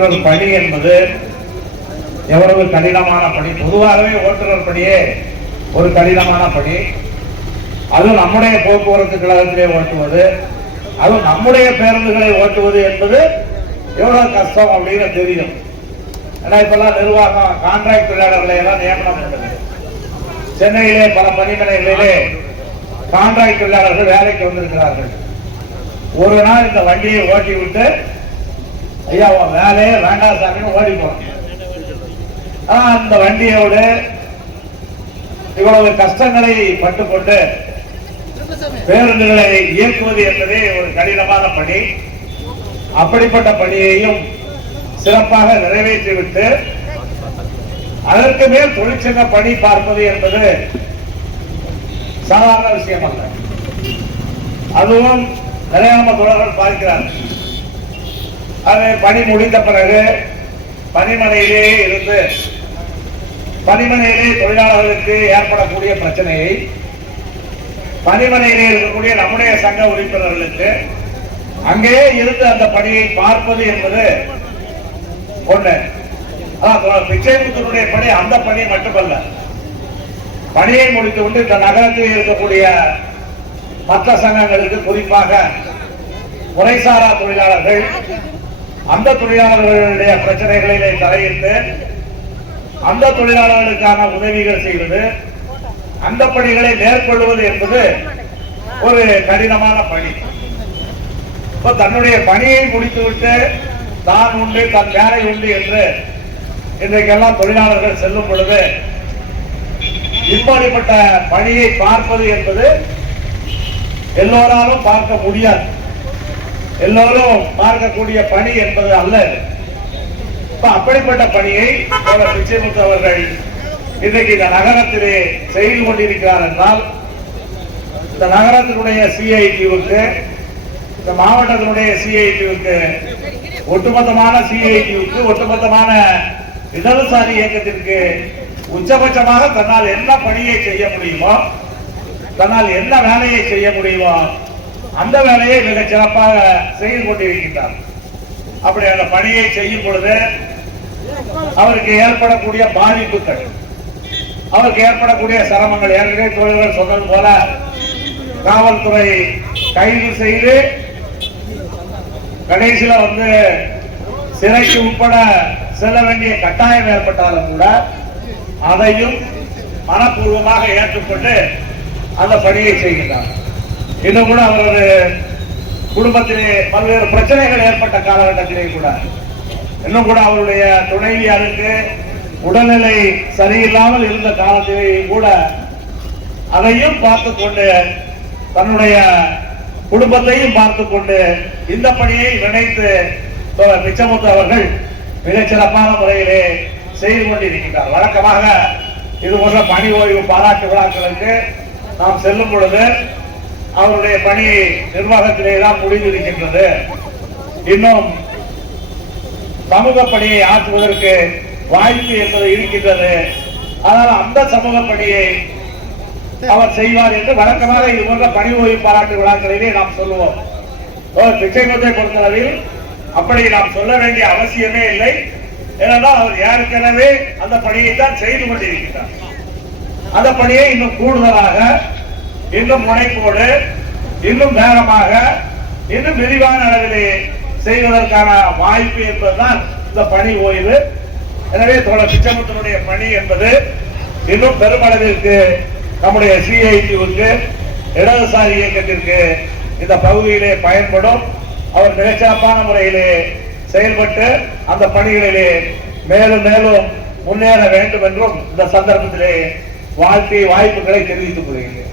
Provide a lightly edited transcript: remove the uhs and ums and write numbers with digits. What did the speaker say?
ஓட்டுநர் பணி என்பது எவ்வளவு கடினமான பணி. பொதுவாகவே ஓட்டுநர் பணியே ஒரு கடினமான பணி. அதுவும் நம்முடைய போக்குவரத்து கழகத்திலே ஓட்டுவது, அதுவும் நம்முடைய பேருந்துகளை ஓட்டுவது என்பது எவ்வளவு கஷ்டம் அப்படின்னு தெரியும். ஏன்னா இப்பெல்லாம் நிர்வாகம் கான்ட்ராக்ட் தொழிலாளர்களை எல்லாம் நியமனம் பண்ணுது. சென்னையிலே பல பணிமனைகளிலே கான்ட்ராக்ட் தொழிலாளர்கள் வேலைக்கு வந்திருக்கிறார்கள். ஒரு நாள் இந்த வண்டியை ஓட்டி விட்டு ஐயா வேலையே வேண்டாம் சாமின்னு ஓடி போறோம். ஆனா அந்த வண்டியோடு இவ்வளவு கஷ்டங்களை பட்டுக்கொண்டு பேருந்துகளை இயக்குவது என்பதே ஒரு கடினமான பணி. அப்படிப்பட்ட பணியையும் சிறப்பாக நிறைவேற்றிவிட்டு அதற்கு மேல் தொழிற்சங்க பணி பார்ப்பது என்பது சாதாரண விஷயம் அல்ல. அதுவும் நிறைய நம்ம தொடர்கள் பார்க்கிறார்கள். அது பணி முடிந்த பிறகு பணிமனையிலேயே இருந்து பணிமனையிலே தொழிலாளர்களுக்கு ஏற்படக்கூடிய பிரச்சனையை பணிமனையிலே இருக்கக்கூடிய நம்முடைய சங்க உறுப்பினர்களுக்கு அங்கேயே இருந்து அந்த பணியை பார்ப்பது என்பது ஒண்ணு. பிச்சைமுத்தனுடைய பணி அந்த பணி மட்டுமல்ல, பணியை முடித்துவிட்டு இந்த நகரத்தில் இருக்கக்கூடிய மற்ற சங்கங்களுக்கு, குறிப்பாக முறைசாரா தொழிலாளர்கள், அந்த தொழிலாளர்களுடைய பிரச்சனைகளிலே தலையிட்டு அந்த தொழிலாளர்களுக்கான உதவிகள் செய்வது, அந்த பணிகளை மேற்கொள்வது என்பது ஒரு கடினமான பணி. தன்னுடைய பணியை முடித்துவிட்டு தான் உண்டு தன் வேலை உண்டு என்று இன்றைக்கெல்லாம் தொழிலாளர்கள் செல்லும் பொழுது இப்படிப்பட்ட பணியை பார்ப்பது என்பது எல்லோராலும் பார்க்க முடியாது. எல்லோரும் பார்க்கக்கூடிய பணி என்பது அல்ல. அப்படிப்பட்ட பணியை பிச்சைமுத்து அவர்கள் இன்றைக்கு இந்த நகரத்திலே செய்து கொண்டிருக்கிறார் என்றால், இந்த நகரத்தினுடைய சிஐடிவுக்கு, இந்த மாவட்டத்தினுடைய சிஐடிவுக்கு, ஒட்டுமொத்தமான சிஐடிவுக்கு, ஒட்டுமொத்தமான இடதுசாரி இயக்கத்திற்கு உச்சபட்சமாக தன்னால் என்ன பணியை செய்ய முடியுமோ, தன்னால் என்ன வேலையை செய்ய முடியுமோ அந்த வேலையை மிக சிறப்பாக செய்து கொண்டிருக்கின்றார். அப்படி அந்த பணியை செய்யும் பொழுது அவருக்கு ஏற்படக்கூடிய பாதிப்புகள், அவருக்கு ஏற்படக்கூடிய சிரமங்கள், ஏற்கனவே தொழில்கள் சொன்னது போல காவல்துறை கைது செய்து கடைசியில சிறைக்கு உட்பட செல்ல வேண்டிய கட்டாயம் ஏற்பட்டாலும் கூட அதையும் மனப்பூர்வமாக ஏற்றுக்கொண்டு அந்த பணியை செய்கின்றார். இன்னும் கூட அவரது குடும்பத்திலே பல்வேறு பிரச்சனைகள் ஏற்பட்ட காலகட்டத்திலே கூட இன்னும் கூட அவருடைய துணைவியாருக்கு உடல்நிலை சரியில்லாமல் இருந்த காலத்திலே கூட அதையும் பார்த்து கொண்டு, தன்னுடைய குடும்பத்தையும் பார்த்து கொண்டு இந்த பணியை நினைத்து பிச்சைமுத்து அவர்கள் மிகச் சிறப்பான முறையிலே செய்து கொண்டிருக்கிறார். வழக்கமாக இது போன்ற பணி ஓய்வு பாராட்டு விழாக்களுக்கு நாம் செல்லும் பொழுது அவருடைய பணி நிர்வாகத்திலே தான் முடிந்திருக்கின்றது. இன்னும் சமூக பணியை ஆற்றுவதற்கு வாய்ப்பு என்பது இருக்கின்றது. அதனால் அந்த சமூக பணியை அவர் செய்வார் என்று வழக்கமாக இது போன்ற பணி ஓய்வு பாராட்டு விழாக்களிலே நாம் சொல்லுவோம். பிச்சைமுத்தை பொறுத்தளவில் அப்படி நாம் சொல்ல வேண்டிய அவசியமே இல்லை. ஏனென்றால் அவர் ஏற்கனவே அந்த பணியை தான் செய்து கொண்டிருக்கிறார். அந்த பணியை இன்னும் கூடுதலாக, இன்னும் முனைப்போடு, இன்னும் வேகமாக, இன்னும் விரிவான அளவிலே செய்வதற்கான வாய்ப்பு என்பதுதான் இந்த பணி ஓய்வு. எனவே பிச்சைமுத்தனுடைய பணி என்பது இன்னும் பெருமளவிற்கு நம்முடைய சிஐடிவுக்கு, இடதுசாரி இயக்கத்திற்கு இந்த பகுதியிலே பயன்படும். அவர் மிகச்சிறப்பான முறையிலே செயல்பட்டு அந்த பணிகளிலே மேலும் மேலும் முன்னேற வேண்டும் என்றும் இந்த சந்தர்ப்பத்திலே வாய்ப்புகளை தெரிவித்துக் கொள்கிறேன்.